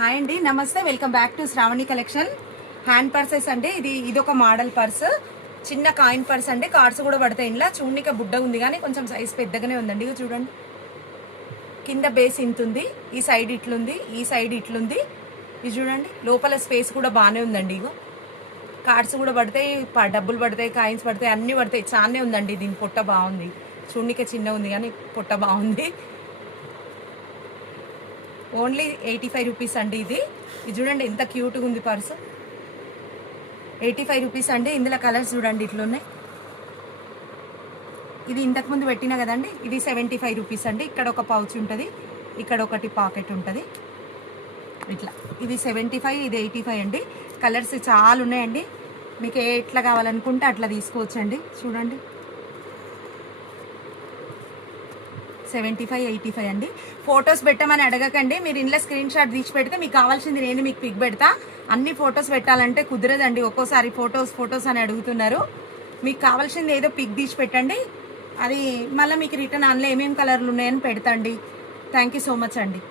Hi అండి, నమస్తే. Welcome back to Shravani collection. Hand purses అండి. ఇది ఒక మోడల్ పర్స్, చిన్న కాయిన్ పర్స్ అండి. కార్డ్స్ కూడా పడతాయి. ఇలా చూడనిక బుడ్డ ఉంది కానీ కొంచెం సైజ్ పెద్దగానే ఉందండి. ఇక చూడండి, కింద బేస్ ఇంత ఉంది, ఈ సైడ్ ఇట్లుంది, ఈ సైడ్ ఇట్లుంది. ఇది చూడండి, లోపల స్పేస్ కూడా బాగానే ఉందండి. ఇగో కార్డ్స్ కూడా పడతాయి, డబ్బులు పడతాయి, కాయిన్స్ పడతాయి, అన్నీ పడతాయి. చాలానే ఉందండి. దీని పొట్ట బాగుంది, చూడనిక చిన్న ఉంది కానీ పొట్ట బాగుంది. ఓన్లీ 85 రూపీస్ అండి. ఇది చూడండి ఎంత క్యూట్గా ఉంది పర్సు. 85 రూపీస్ అండి. ఇందులో కలర్స్ చూడండి ఇట్లున్నాయి. ఇది ఇంతకుముందు పెట్టినా కదండి, ఇది 75 రూపీస్ అండి. ఇక్కడ ఒక పౌచ్ ఉంటుంది, ఇక్కడ ఒకటి పాకెట్ ఉంటుంది ఇట్లా. ఇది 75, ఇది 85 అండి. కలర్స్ చాలా ఉన్నాయండి. మీకు ఎట్లా కావాలనుకుంటే అట్లా తీసుకోవచ్చండి. చూడండి 75, 85 అండి. ఫొటోస్ పెట్టమని అడగకండి. మీరు ఇంట్లో స్క్రీన్ షాట్ తీసి పెడితే మీకు కావాల్సింది నేను మీకు పిక్ పెడతా. అన్ని ఫొటోస్ పెట్టాలంటే కుదరదండి. ఒక్కోసారి ఫొటోస్ అని అడుగుతున్నారు. మీకు కావాల్సింది ఏదో పిక్ తీసి పెట్టండి, అది మళ్ళీ మీకు రిటర్న్ ఆన్లో ఏమేమి కలర్లు ఉన్నాయని పెడతాండి. థ్యాంక్ యూ సో మచ్ అండి.